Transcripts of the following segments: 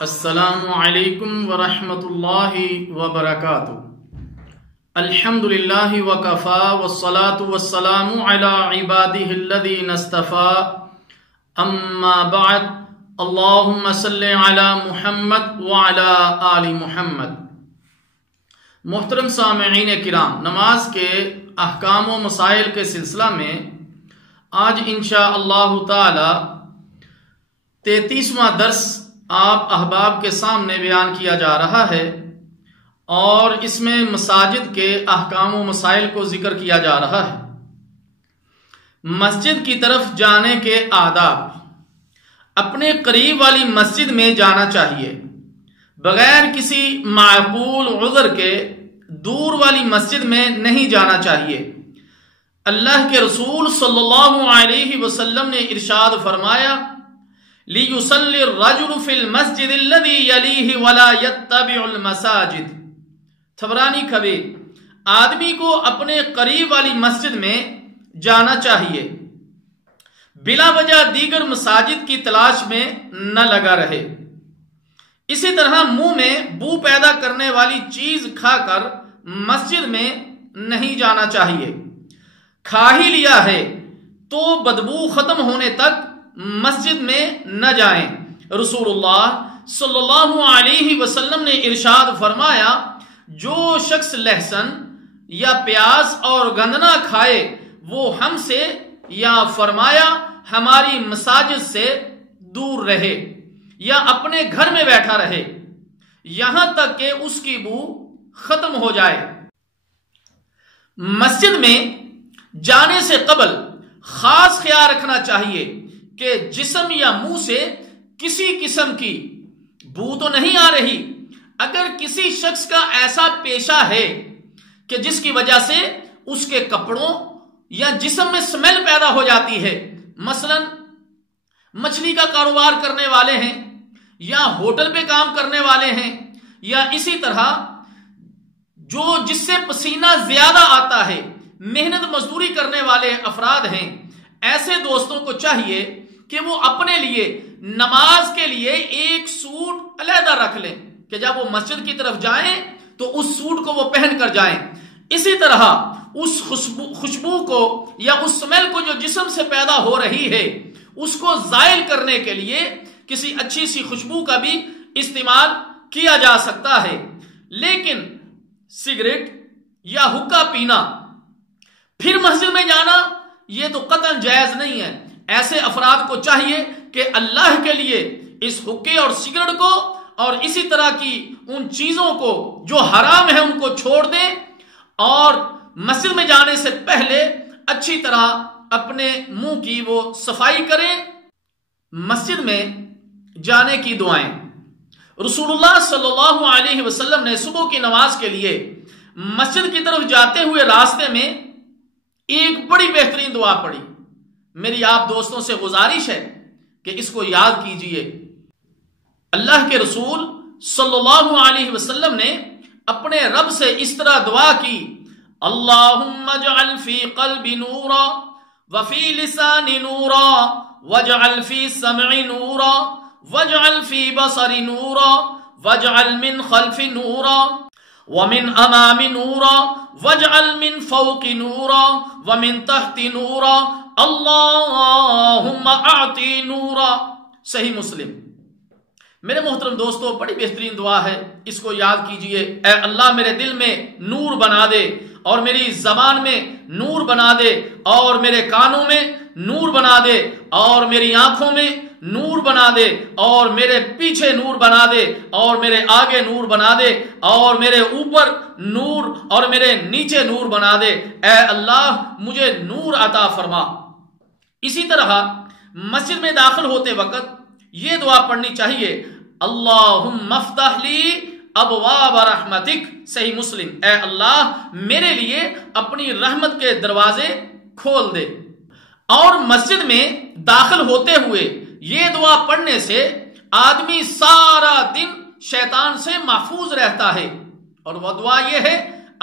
السلام علیکم ورحمۃ اللہ وبرکاتہ۔ الحمدللہ وکفا والصلاة والسلام علی عبادہ الذین اصطفی، اما بعد، اللہم صلی علی محمد وعلی آل محمد۔ محترم سامعین کرام، نماز کے احکام و مسائل کے سلسلہ میں آج انشاءاللہ تعالی 33واں درس آپ احباب کے سامنے بیان کیا جا رہا ہے، اور اس میں مساجد کے احکام و مسائل کو ذکر کیا جا رہا ہے۔ مسجد کی طرف جانے کے آداب: اپنے قریب والی مسجد میں جانا چاہیے، بغیر کسی معقول عذر کے دور والی مسجد میں نہیں جانا چاہیے۔ اللہ کے رسول صلی اللہ علیہ وسلم نے ارشاد فرمایا، لِيُصَلِّ الرَّجُلُ فِي الْمَسْجِدِ الَّذِي يَلِيهِ وَلَا يَتَّبِعُ الْمَسَاجِدِ۔ طبرانی کبیر۔ آدمی کو اپنے قریب والی مسجد میں جانا چاہیے، بلا وجہ دیگر مساجد کی تلاش میں نہ لگا رہے۔ اسی طرح منہ میں بو پیدا کرنے والی چیز کھا کر مسجد میں نہیں جانا چاہیے۔ کھا ہی لیا ہے تو بدبو ختم ہونے تک مسجد میں نہ جائیں۔ رسول اللہ صلی اللہ علیہ وسلم نے ارشاد فرمایا، جو شخص لہسن یا پیاز اور گندنا کھائے وہ ہم سے، یا فرمایا ہماری مساجد سے دور رہے یا اپنے گھر میں بیٹھا رہے یہاں تک کہ اس کی بو ختم ہو جائے۔ مسجد میں جانے سے قبل خاص خیال رکھنا چاہیے کہ جسم یا منہ سے کسی قسم کی بو تو نہیں آ رہی۔ اگر کسی شخص کا ایسا پیشہ ہے کہ جس کی وجہ سے اس کے کپڑوں یا جسم میں اسمیل پیدا ہو جاتی ہے، مثلا مچھلی کا کاروبار کرنے والے ہیں یا ہوٹل پہ کام کرنے والے ہیں، یا اسی طرح جس سے پسینہ زیادہ آتا ہے، محنت مزدوری کرنے والے افراد ہیں، ایسے دوستوں کو چاہیے کہ وہ اپنے لیے نماز کے لیے ایک سوٹ علیحدہ رکھ لیں کہ جب وہ مسجد کی طرف جائیں تو اس سوٹ کو وہ پہن کر جائیں۔ اسی طرح اس خوشبو کو یا اس سمیل کو جو جسم سے پیدا ہو رہی ہے، اس کو زائل کرنے کے لیے کسی اچھی سی خوشبو کا بھی استعمال کیا جا سکتا ہے۔ لیکن سگریٹ یا حقہ پینا پھر مسجد میں جانا یہ تو قطعاً جائز نہیں ہے۔ ایسے افراد کو چاہیے کہ اللہ کے لیے اس حقے اور سگریٹ کو اور اسی طرح کی ان چیزوں کو جو حرام ہے ان کو چھوڑ دیں، اور مسجد میں جانے سے پہلے اچھی طرح اپنے منہ کی وہ صفائی کریں۔ مسجد میں جانے کی دعائیں: رسول اللہ صلی اللہ علیہ وسلم نے صبح کی نماز کے لیے مسجد کی طرف جاتے ہوئے راستے میں ایک بڑی بہترین دعا پڑھی۔ میری آپ دوستوں سے گزارش ہے کہ اس کو یاد کیجئے۔ اللہ کے رسول صلی اللہ علیہ وسلم نے اپنے رب سے اس طرح دعا کی، اللہم اجعل فی قلبی نورا وفی لسانی نورا واجعل فی سمعی نورا واجعل فی بصری نورا واجعل من خلف نورا ومن امام نورا واجعل من فوق نورا ومن تحت نورا اللہم اعطی نورا۔ صحیح مسلم۔ میرے محترم دوستو، بڑی بہترین دعا ہے، اس کو یاد کیجئے۔ اے اللہ میرے دل میں نور بنا دے، اور میری زبان میں نور بنا دے، اور میرے کانوں میں نور بنا دے، اور میری آنکھوں میں نور بنا دے، اور میرے پیچھے نور بنا دے، اور میرے آگے نور بنا دے، اور میرے اوپر نور اور میرے نیچے نور بنا دے۔ اے اللہ مجھے نور عطا فرما۔ اسی طرح مسجد میں داخل ہوتے وقت یہ دعا پڑھنی چاہیے، اللہم افتح لی ابواب رحمتک۔ صحیح مسلم۔ اے اللہ میرے لیے اپنی رحمت کے دروازے کھول دے۔ اور مسجد میں داخل ہوتے ہوئے یہ دعا پڑھنے سے آدمی سارا دن شیطان سے محفوظ رہتا ہے، اور وہ دعا یہ ہے،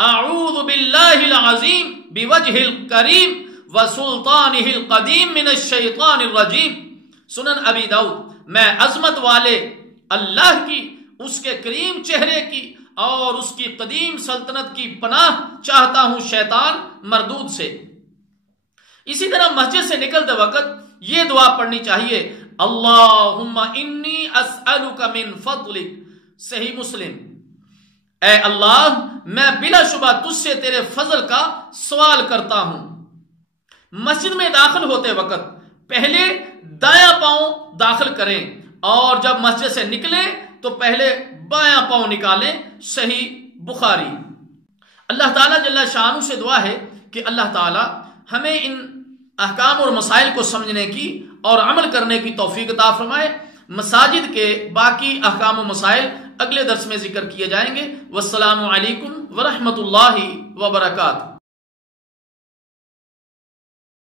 اعوذ باللہ العظیم بوجہ الکریم وسلطانہ القدیم من الشیطان الرجیم۔ سنن ابی داؤد۔ میں عظمت والے اللہ کی، اس کے کریم چہرے کی اور اس کی قدیم سلطنت کی پناہ چاہتا ہوں شیطان مردود سے۔ اسی طرح مسجد سے نکلتے وقت یہ دعا پڑھنی چاہیے، اللہم انی اسألک من فضلک، صحیح مسلم، اے اللہ میں بلا شبہ تجھ سے تیرے فضل کا سوال کرتا ہوں۔ مسجد میں داخل ہوتے وقت پہلے دایاں پاؤں داخل کریں اور جب مسجد سے نکلیں تو پہلے بایاں پاؤں نکالیں، صحیح بخاری۔ اللہ تعالیٰ جل شانہ سے دعا ہے کہ اللہ تعالیٰ ہمیں ان احکام اور مسائل کو سمجھنے کی اور عمل کرنے کی توفیق عطا فرمائے۔ مساجد کے باقی احکام و مسائل اگلے درس میں ذکر کیے جائیں گے۔ والسلام علیکم ورحمۃ اللہ وبرکاتہ۔